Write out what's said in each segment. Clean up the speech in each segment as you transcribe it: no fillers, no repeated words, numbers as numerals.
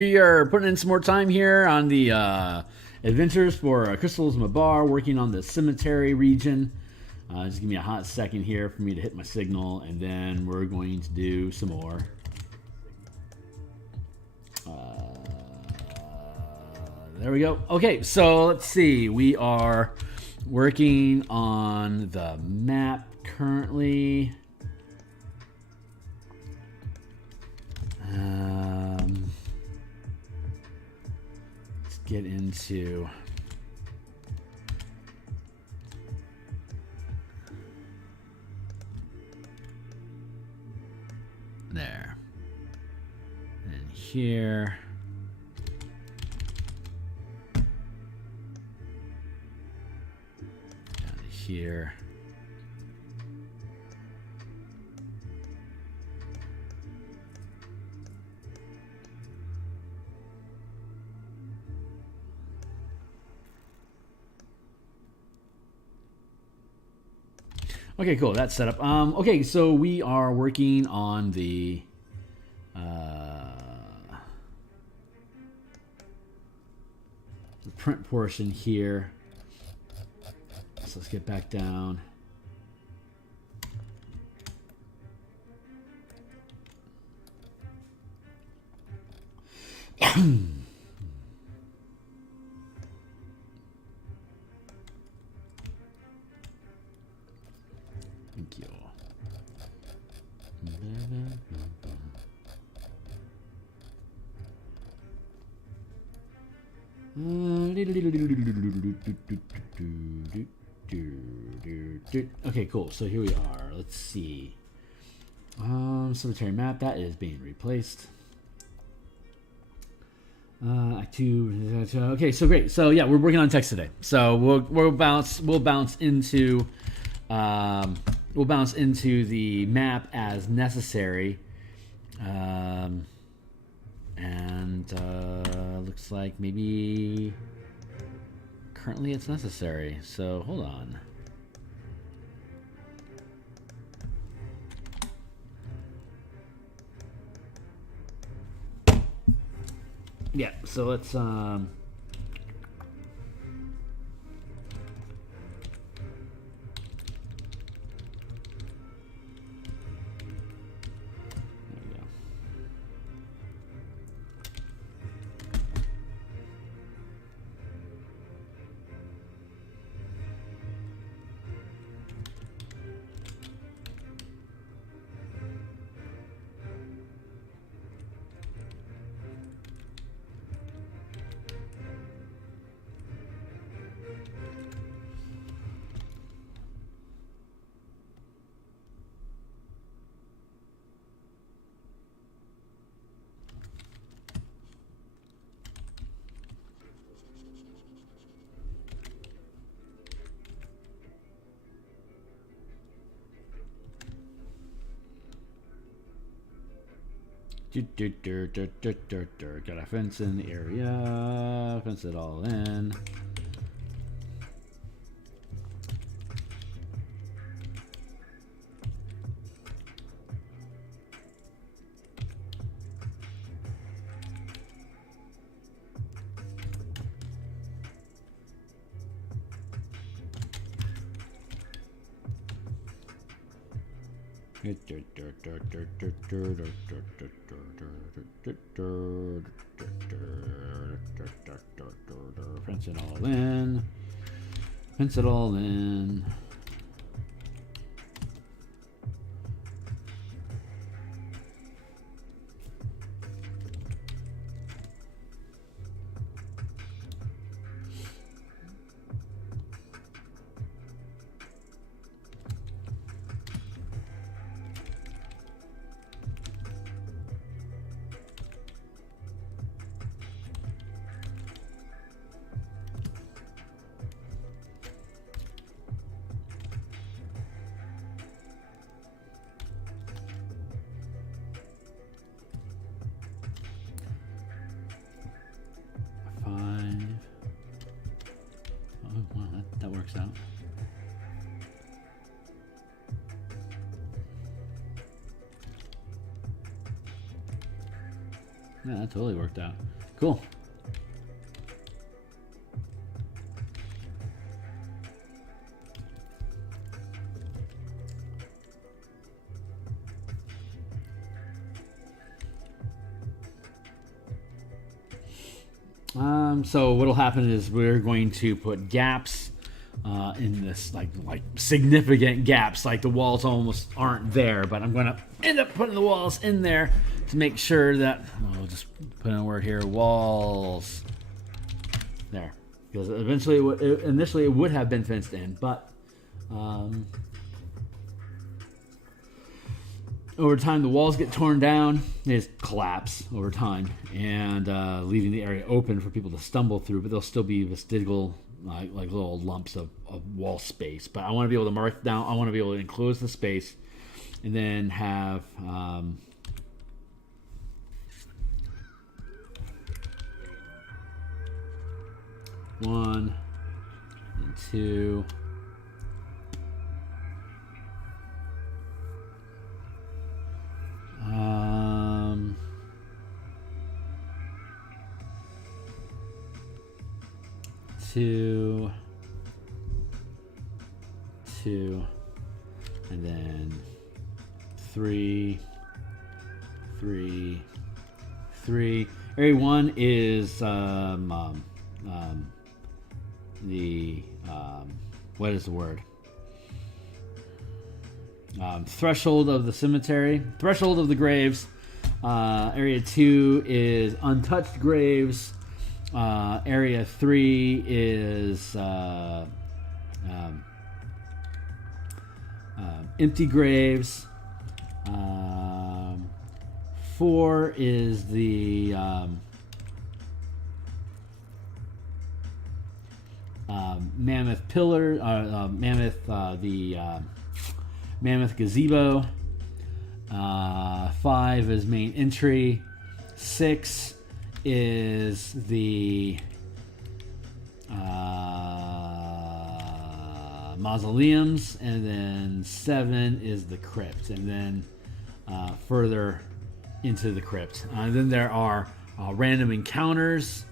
We are putting in some more time here on the adventures for Crystals Mabar, working on the cemetery region. Just give me a hot second here for me to hit my signal, and then we're going to do some more. There we go. Okay, so let's see. We are working on the map currently. Let's get into there and here. Down to here. Okay, cool. That's set up. Okay, so we are working on the print portion here. So let's get back down. Thank you. Okay, cool. So here we are. Let's see. Cemetery map that is being replaced. Act 2. Okay, so great. So yeah, we're working on text today. So we'll bounce into the map as necessary. And looks like maybe currently it's necessary. So hold on. Yeah, so let's got a fence in the area. Fence it all in. Fence it all in. Fence it all in. That works out. Yeah, that totally worked out. Cool. So what'll happen is we're going to put gaps in this, like significant gaps, like the walls almost aren't there, but I'm going to end up putting the walls in there to make sure that, I'll just put in a word here, walls, there. Because eventually, initially it would have been fenced in, but over time the walls get torn down, they just collapse over time, and leaving the area open for people to stumble through, but there'll still be vestigial, like little lumps of wall space. But I want to be able to mark down, I want to be able to enclose the space, and then have one and two. Two, and then three. Area 1 is what is the word? Threshold of the cemetery, threshold of the graves. Area 2 is untouched graves. Area 3 is empty graves. 4 is the mammoth pillar, mammoth gazebo. 5 is main entry. 6 is the mausoleums, and then 7 is the crypt, and then further into the crypt. Then there are random encounters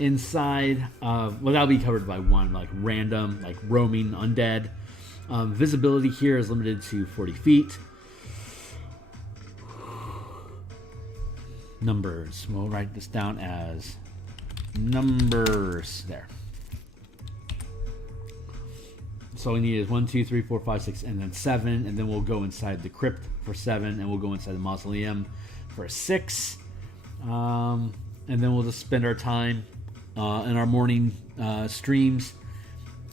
inside of, well, that'll be covered by 1, like random, like roaming undead. Visibility here is limited to 40 feet. Numbers, we'll write this down as numbers there. So all we need is 1, 2, 3, 4, 5, 6, and then 7, and then we'll go inside the crypt for 7, and we'll go inside the mausoleum for 6, and then we'll just spend our time in our morning streams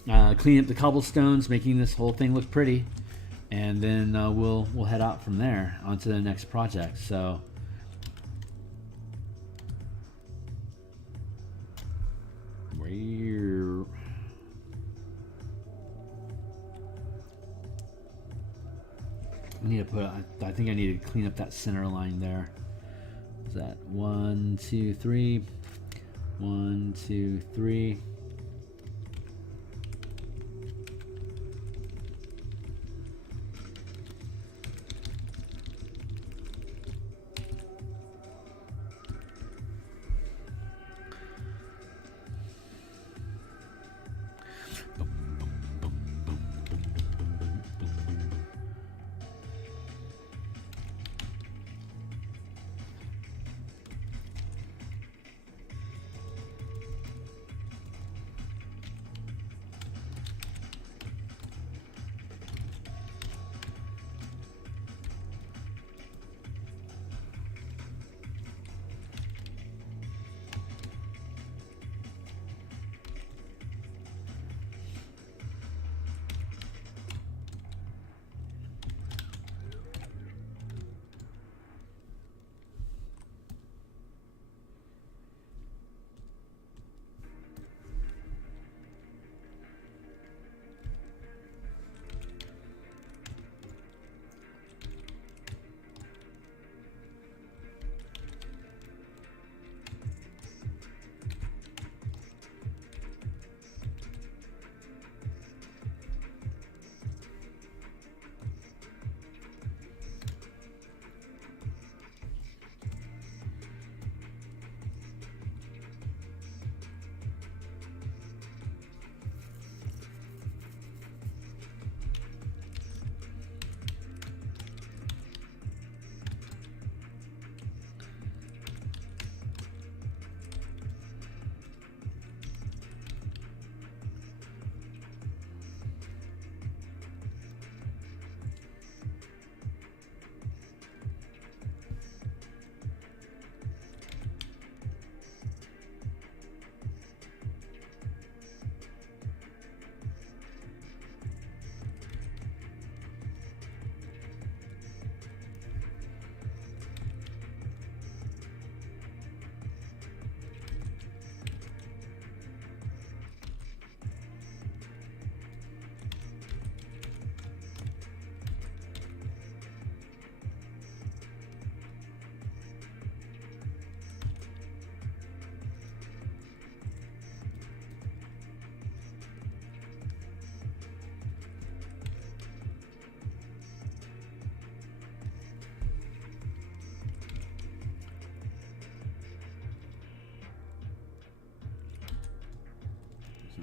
cleaning up the cobblestones, making this whole thing look pretty, and then we'll head out from there onto the next project. So I need to put, I think I need to clean up that center line there. Is that 1, 2, 3? 1, 2, 3.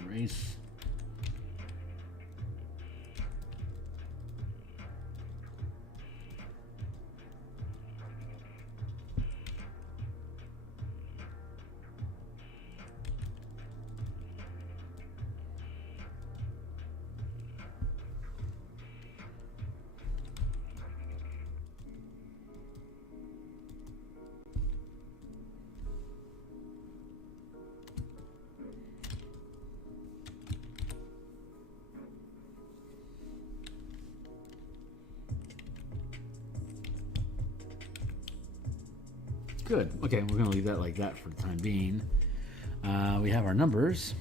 Erase. Good. Okay, we're going to leave that like that for the time being. We have our numbers.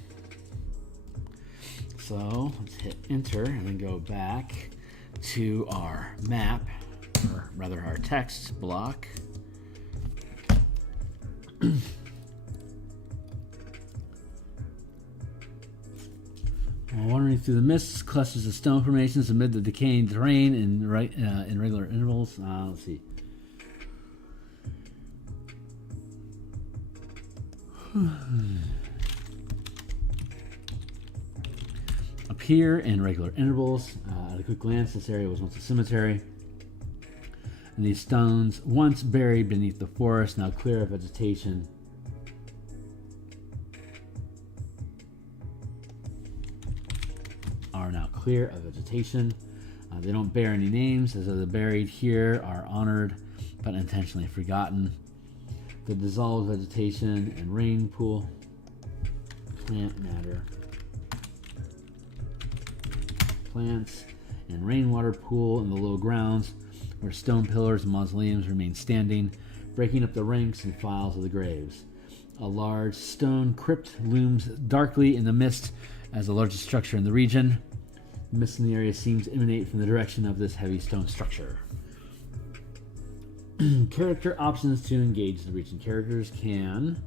So let's hit enter and then go back to our map, or rather our text block. While wandering through the mists, clusters of stone formations amid the decaying terrain in regular intervals. Let's see. Appear in regular intervals. At a quick glance, this area was once a cemetery. And these stones, once buried beneath the forest, now clear of vegetation, are now clear of vegetation. They don't bear any names, as the buried here are honored but intentionally forgotten. The dissolved vegetation and rain pool, plant matter, plants and rainwater pool in the low grounds where stone pillars and mausoleums remain standing, breaking up the ranks and files of the graves. A large stone crypt looms darkly in the mist as the largest structure in the region. The mist in the area seems to emanate from the direction of this heavy stone structure. Character options to engage the region. Characters can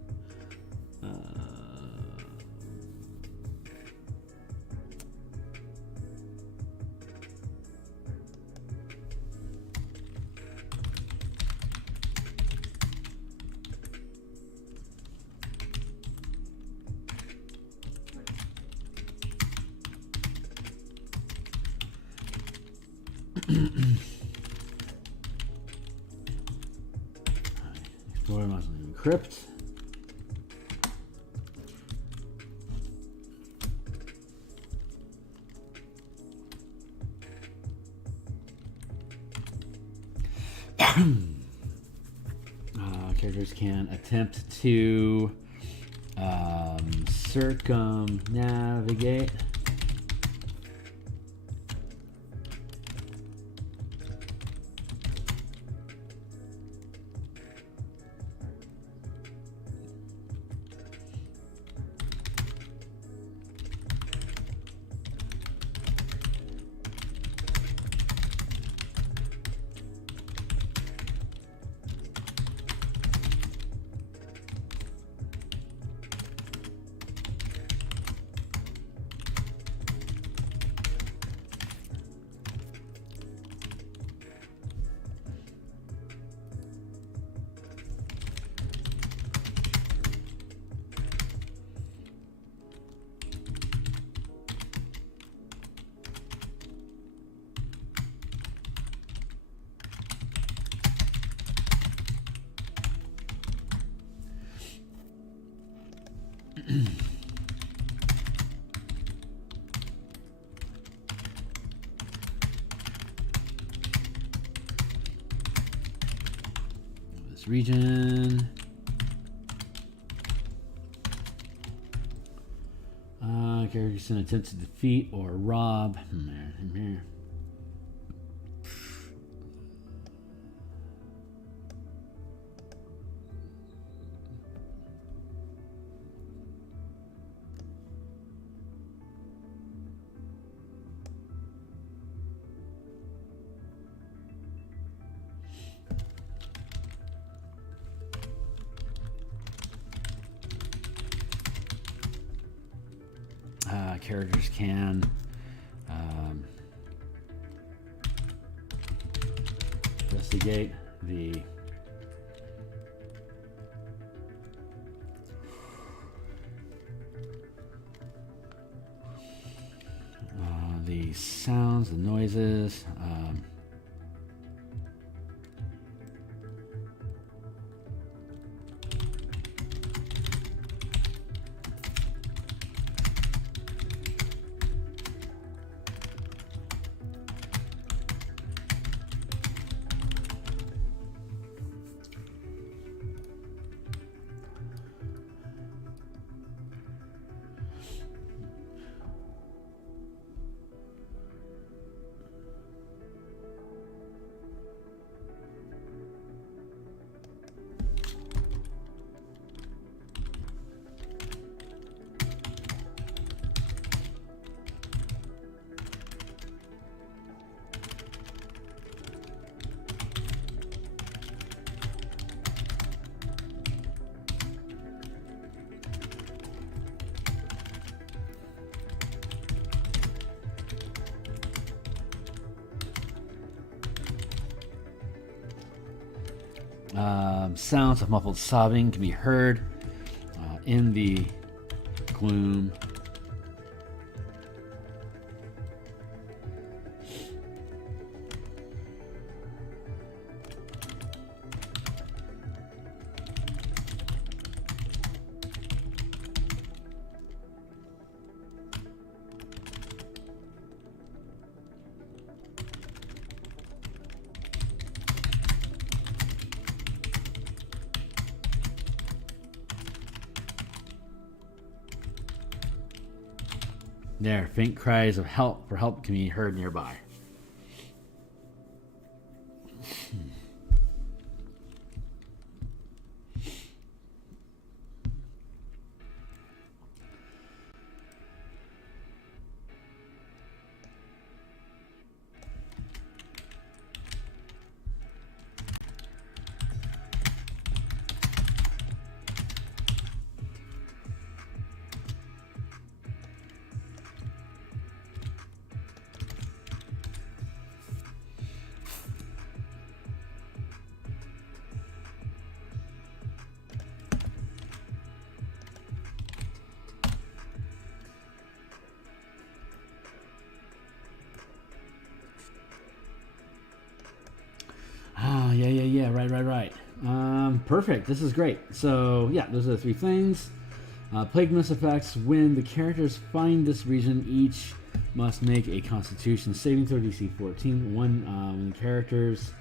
explore mausoleum crypt. Characters can attempt to circumnavigate this region. Characters can attempt to defeat or rob. Characters can investigate the the sounds, the noises. Sounds of muffled sobbing can be heard in the gloom. There, faint cries of help for help can be heard nearby. Yeah. Right. Perfect. This is great. So, yeah, those are the three things. Plagueness effects. When the characters find this region, each must make a Constitution saving throw DC 14. When the characters...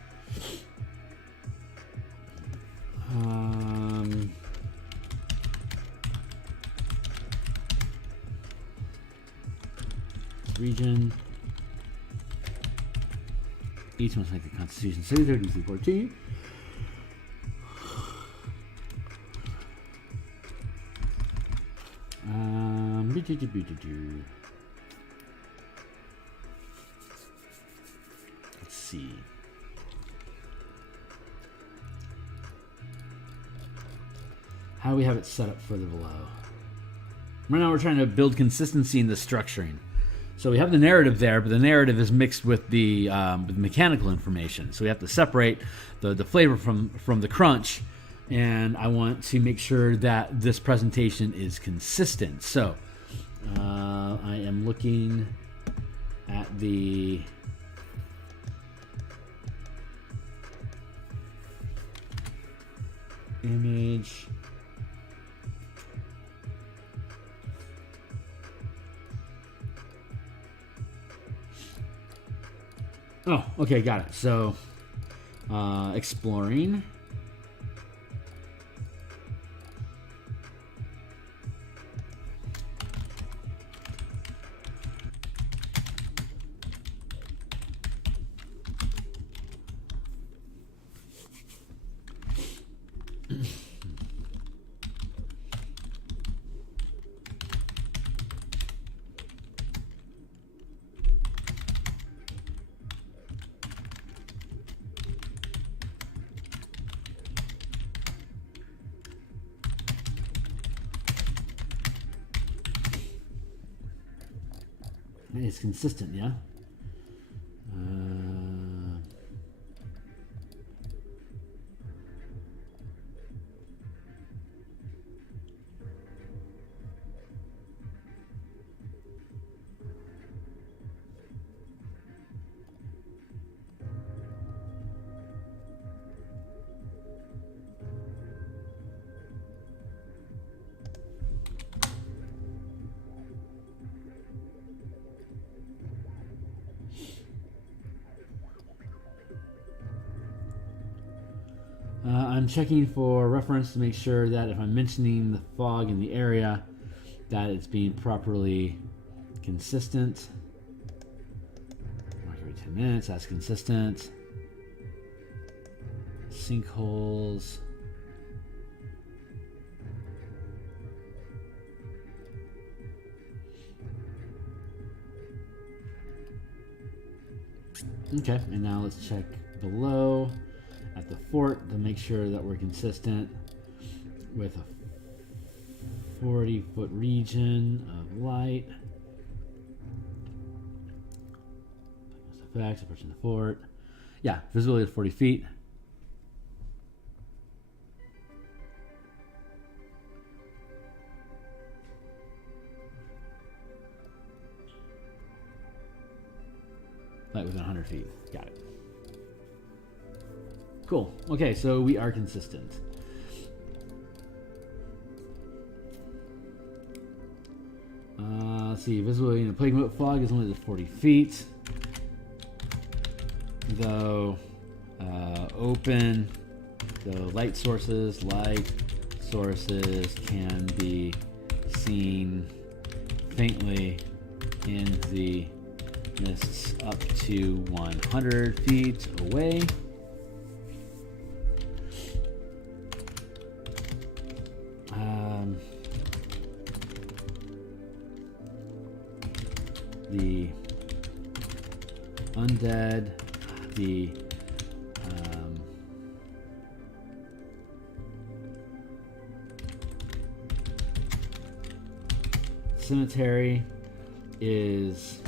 region... Each must make a Constitution saving throw DC 14. Let's see. How do we have it set up further below? Right now we're trying to build consistency in the structuring. So we have the narrative there, but the narrative is mixed with the mechanical information. So we have to separate the flavor from the crunch, and I want to make sure that this presentation is consistent. So I am looking at the image. Oh, okay, got it. So, exploring. It's consistent, yeah? I'm checking for reference to make sure that if I'm mentioning the fog in the area, that it's being properly consistent. Mark every 10 minutes, that's consistent. Sinkholes. Okay, and now let's check below at the fort to make sure that we're consistent with a 40-foot region of light. Effects, approaching the fort. Yeah, visibility at 40 feet. Light within 100 feet. Got it. Cool. Okay, so we are consistent. Let's see. Visibility in a plague mode fog is only at 40 feet. Though open, the light sources can be seen faintly in the mists up to 100 feet away. The undead, the cemetery is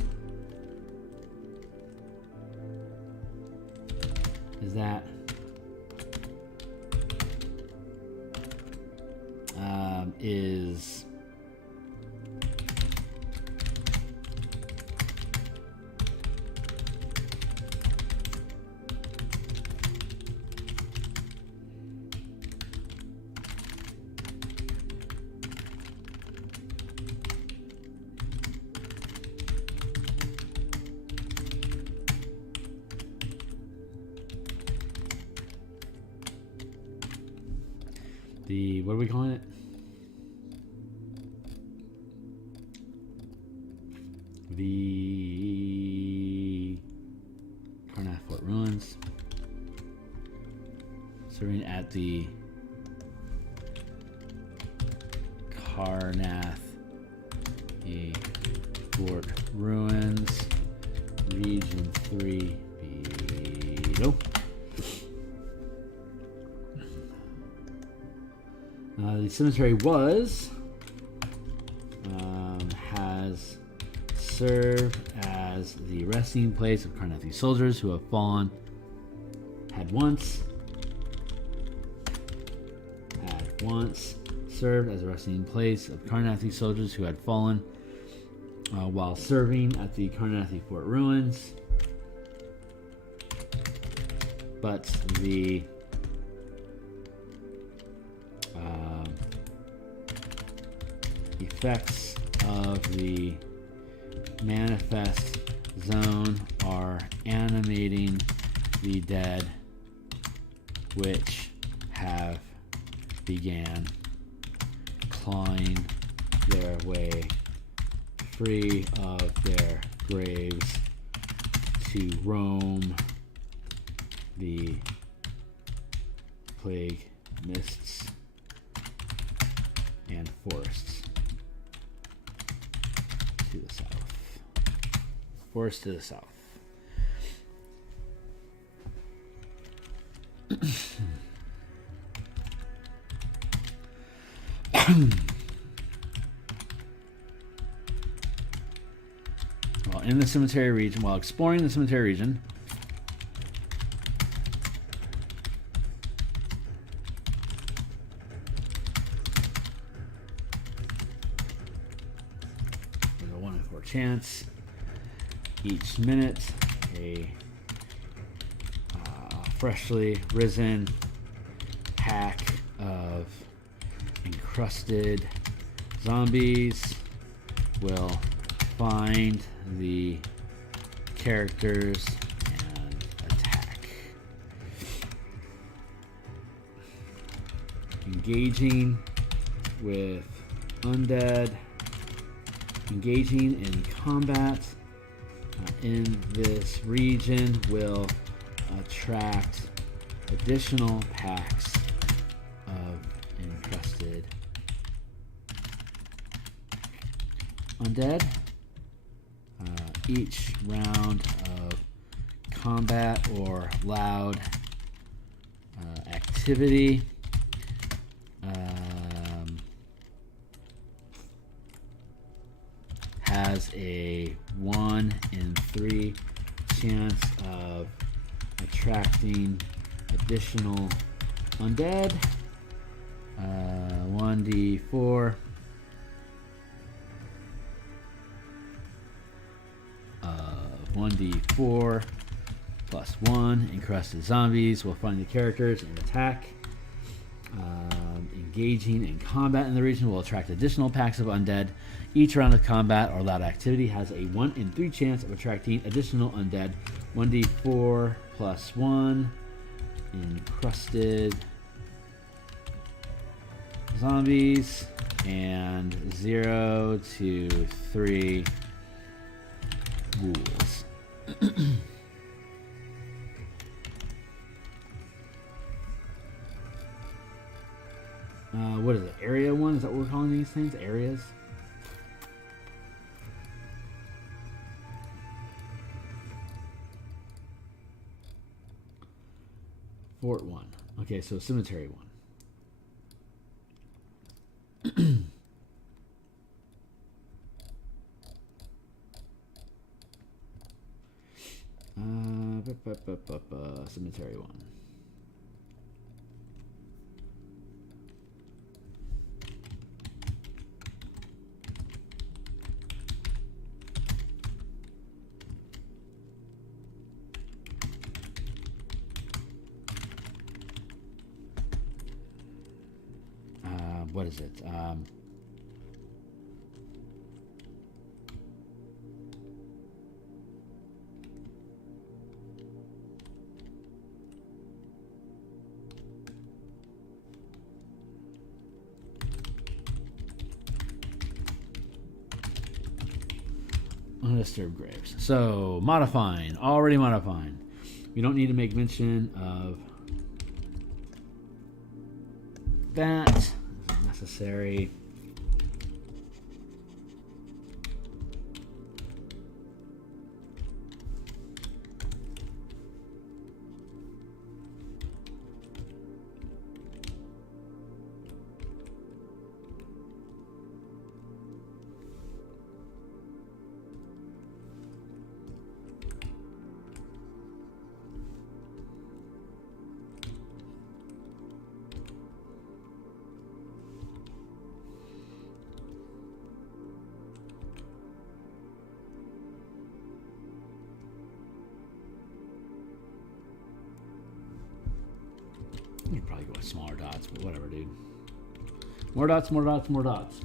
that is the, what are we calling it? The Karnath Fort Ruins. Serving at the Karnath Fort Ruins, Region 3 below. The cemetery has served as the resting place of Karnathi soldiers who have fallen. Had once served as a resting place of Karnathi soldiers who had fallen while serving at the Karnathi Fort Ruins. But the effects of the manifest zone are animating the dead, which have began clawing their way free of their graves to roam the plague mists and forests to the south. Forest to the south. While in the cemetery region, while exploring the cemetery region, there's a 1 in 4 chance each minute a freshly risen pack of encrusted zombies will find the characters and attack. engaging with undead, engaging in combat in this region will attract additional packs of encrusted undead. Each round of combat or loud activity has a 1 in 3 chance of attracting additional undead. 1d4 1d4 plus 1 encrusted zombies will find the characters and attack. Engaging in combat in the region will attract additional packs of undead. Each round of combat or loud activity has a 1 in 3 chance of attracting additional undead. 1d4 plus 1 encrusted zombies, and 0 to 3 ghouls. What is it? Area 1? Is that what we're calling these things? Areas? Fort 1. Okay, so Cemetery 1. Cemetery 1. What is it? Undisturbed graves. So, modifying. Already modifying. We don't need to make mention of that. Necessary. You could probably go with smaller dots, but whatever, dude. More dots, more dots, more dots.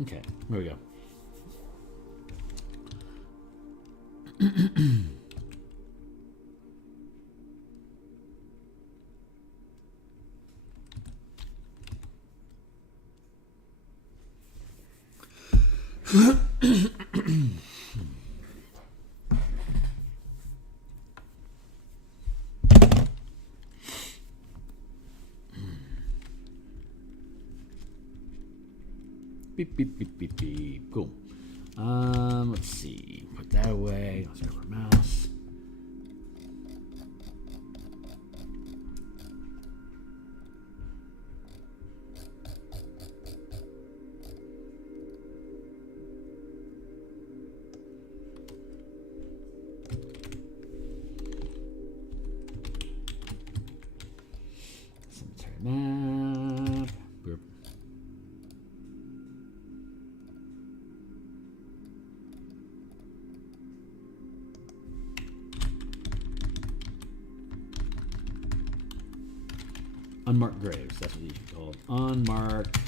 Okay, here we go. Beep, beep, beep, beep, beep. Cool. Let's see. Put that away. Let's go for mouse. Cemetery map. Burp. Unmarked graves, that's what these are called. Unmarked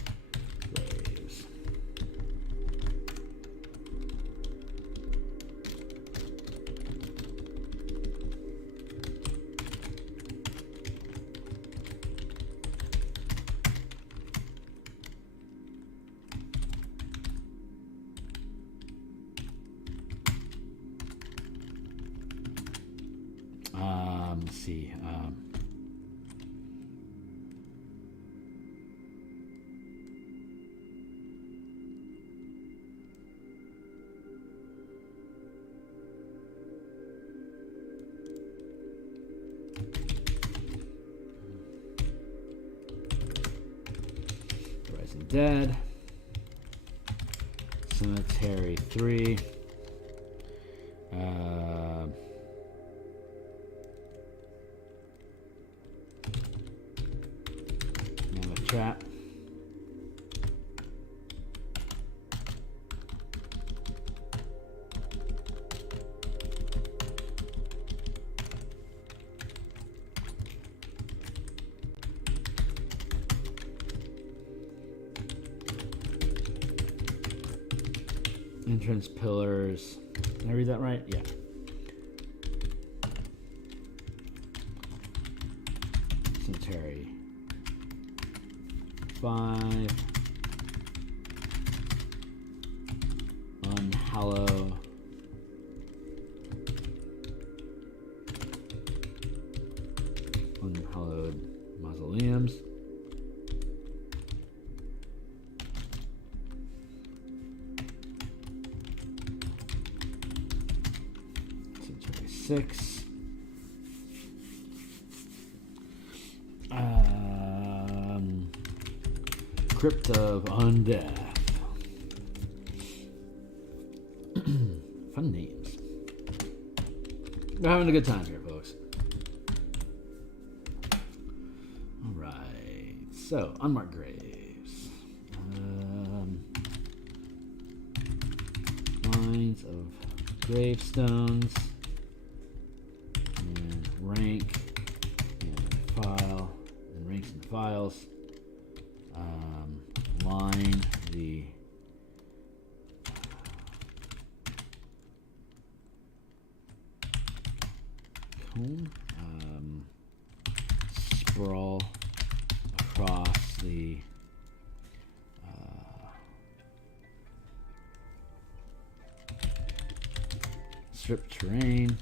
graves. Let's see. Rising Dead. Cemetery 3. Mammoth Trap. Entrance pillars. Did I read that right? Yeah. Cemetery 5. Unhallowed. Unhallowed mausoleums. Cemetery 6. Crypt of Undeath. Fun names. We're having a good time here, folks. Alright. So, unmarked graves. Lines of gravestones. And rank. And file. And ranks and files. Line the cone, sprawl across the strip terrain.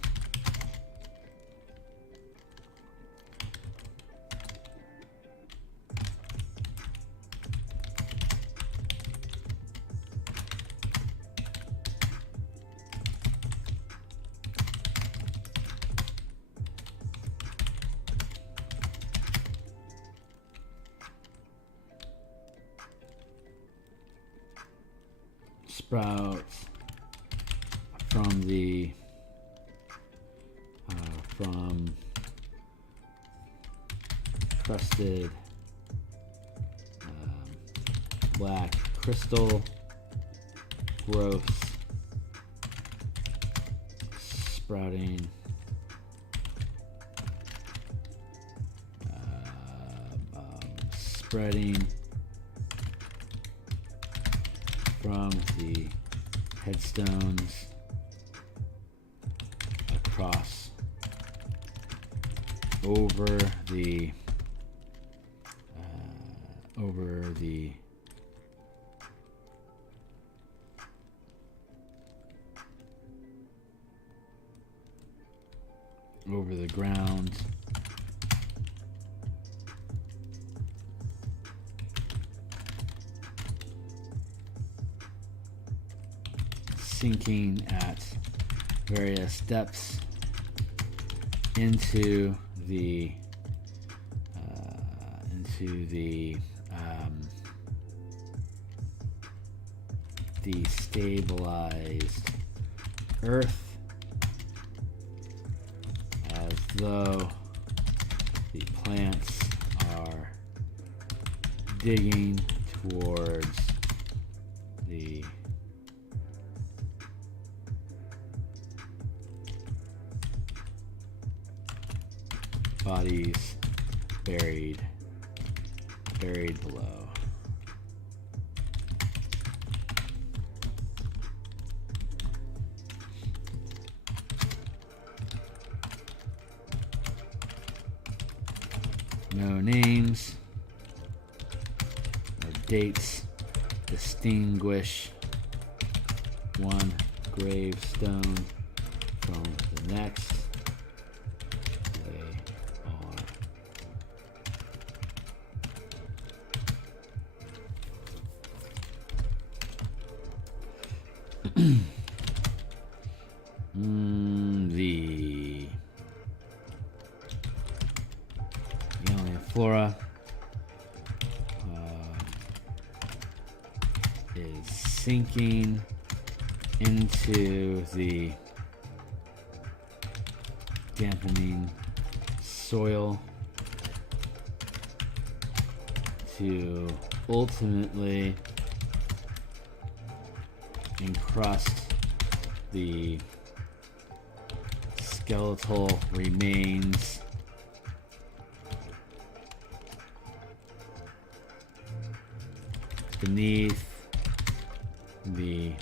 Sprouts from the from crusted black crystal growths sprouting spreading from the headstones across over the ground, sinking at various depths into the destabilized earth, as though the plants are digging towards the bodies buried below. No names or dates distinguish one gravestone from the next. The flora is sinking into the dampening soil to ultimately encrust the skeletal remains beneath the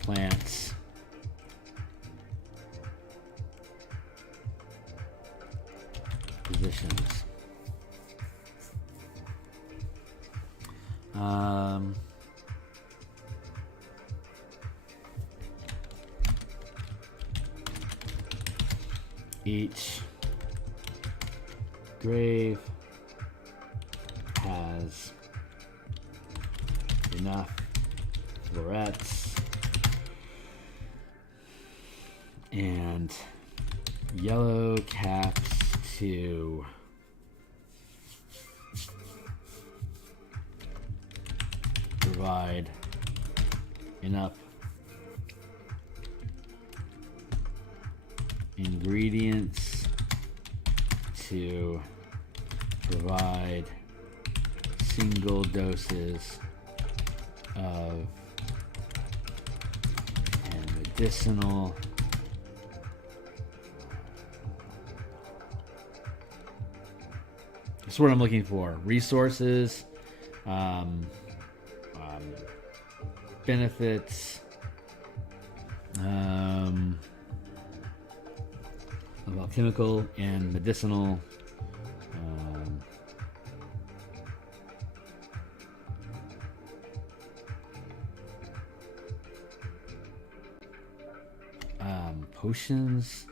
plant's positions. Each grave has enough florets and yellow caps to provide enough ingredients to provide single doses of and medicinal that's what I'm looking for. Resources, benefits, of alchemical and medicinal potions,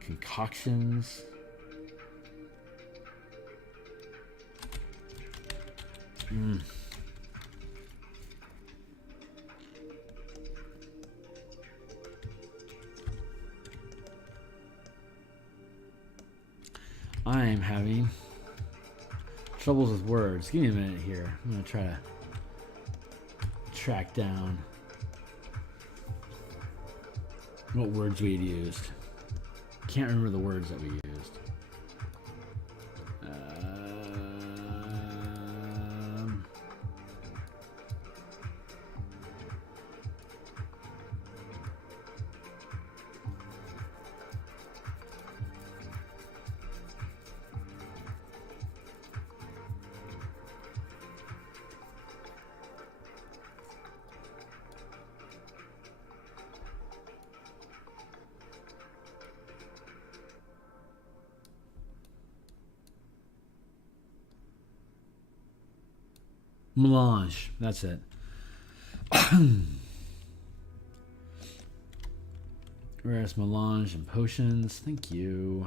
concoctions. I am having troubles with words. Give me a minute here. I'm going to try to track down what words we had used. Can't remember the words that we used. Melange. That's it. Rarest melange and potions. Thank you.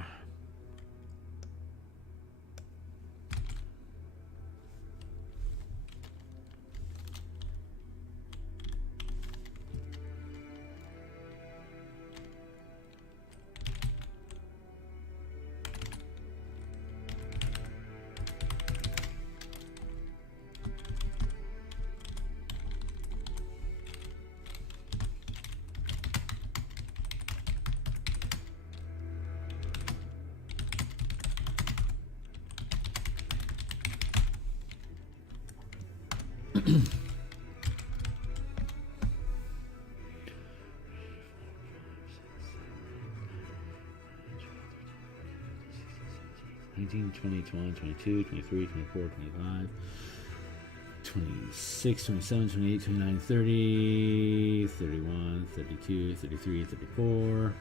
$19, $20, $21, $22, $23, $24, $25, $26, $27, $28, $29, $30, $31, $32, $33, $34,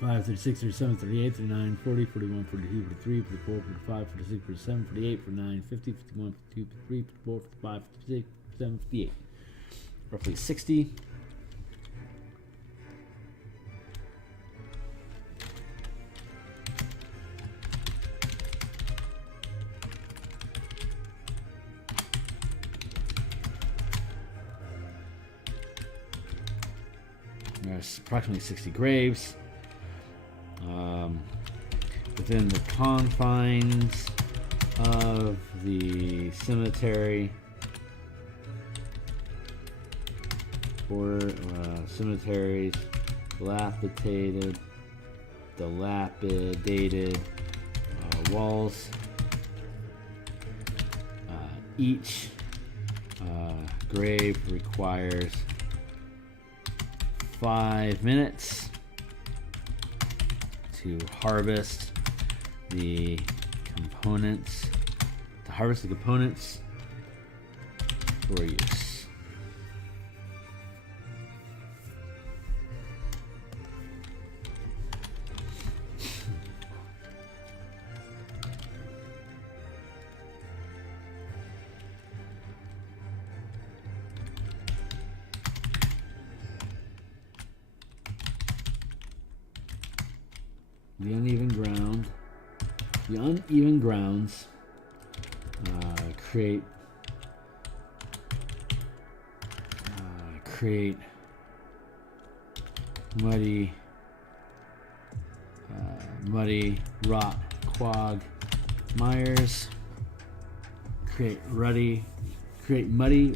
$35, $36, $37, $38, $39, $40, $41, $42, $43, $44, $45, $46, $47, $48, $49, $50, $51, $52, $53, $54, $55, $56, $57, $58. Roughly 60. There's approximately 60 graves. Within the confines of the cemetery, or cemeteries, dilapidated walls. Each grave requires 5 minutes to harvest the components. For use. The uneven grounds create muddy rot quagmires. Create muddy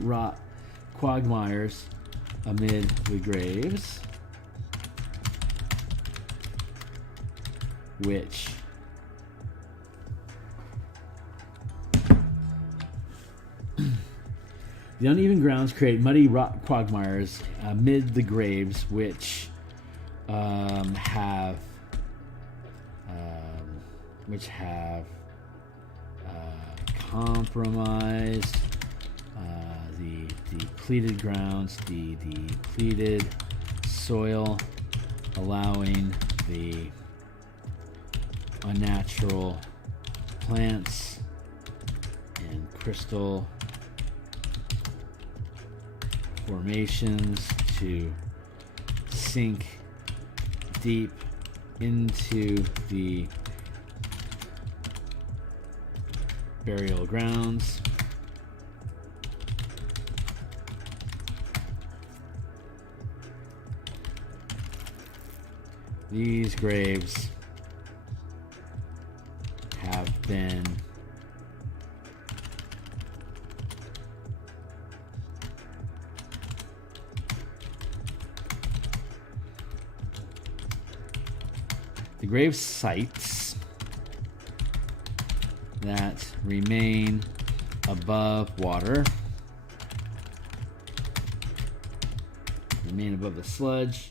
rot quagmires amid the graves, which the uneven grounds create muddy rot quagmires amid the graves, which have compromised the depleted grounds, the depleted soil, allowing the unnatural plants and crystal formations to sink deep into the burial grounds. These graves have been the grave sites that remain above water, remain above the sludge,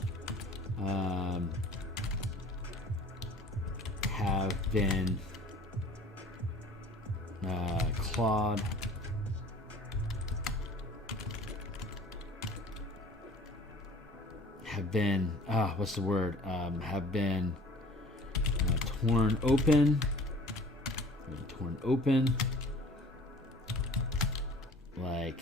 have been clawed, have been have been torn open, like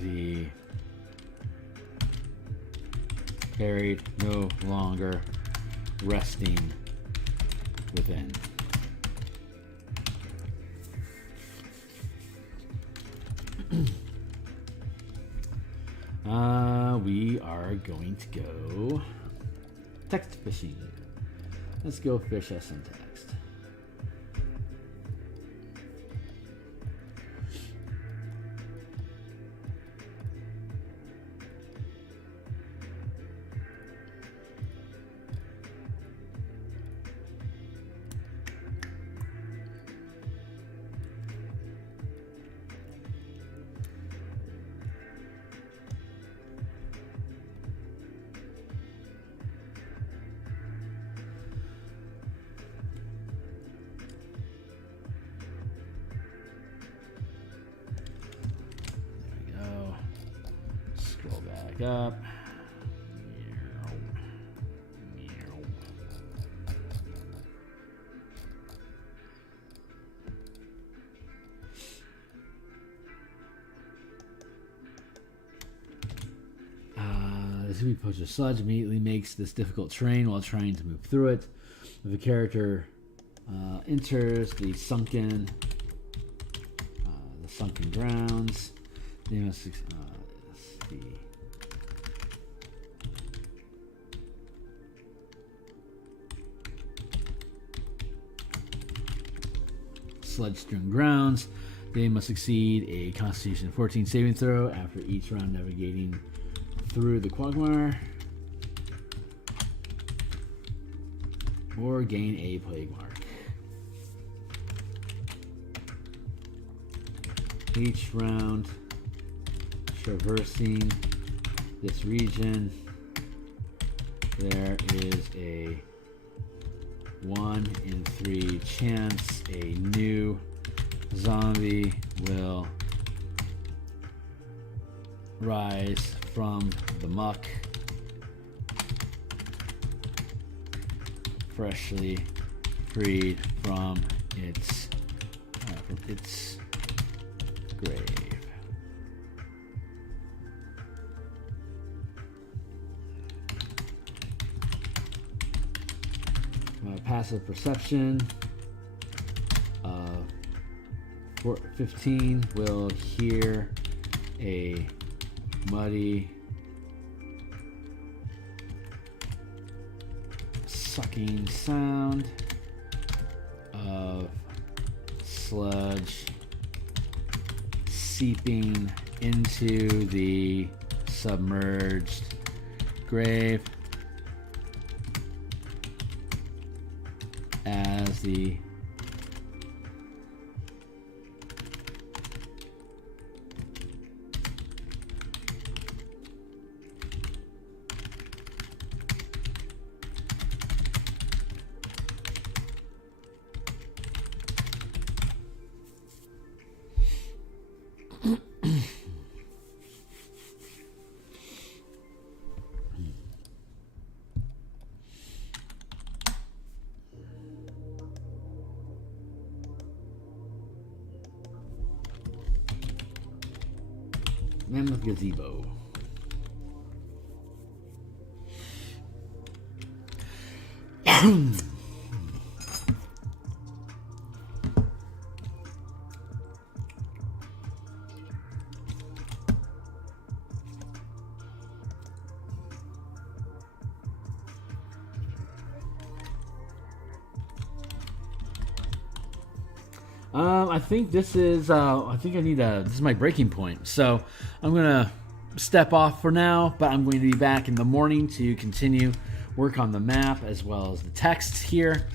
the buried, no longer resting within. We are going to go text fishing. Let's go fish us some text. Scroll back up. The Zooey Poacher Sludge immediately makes this difficult terrain while trying to move through it. If a character enters the sunken grounds, they must let's see. Sludge-strewn grounds. They must succeed a Constitution 14 saving throw after each round navigating through the quagmire, or gain a plague mark. Each round traversing this region, there is a 1 in 3 chance a new zombie will rise from the muck, freshly freed from its grave. Passive perception of 15 will hear a muddy sucking sound of sludge seeping into the submerged grave as the Mammoth Gazebo. I think this is. I think I need a. This is my breaking point. So I'm gonna step off for now, but I'm going to be back in the morning to continue work on the map as well as the text here.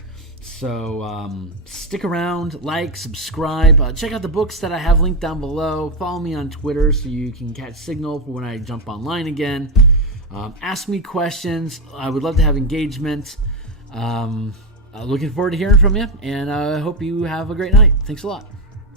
So stick around, like, subscribe, check out the books that I have linked down below. Follow me on Twitter so you can catch signal for when I jump online again. Ask me questions. I would love to have engagement. Looking forward to hearing from you, and I hope you have a great night. Thanks a lot.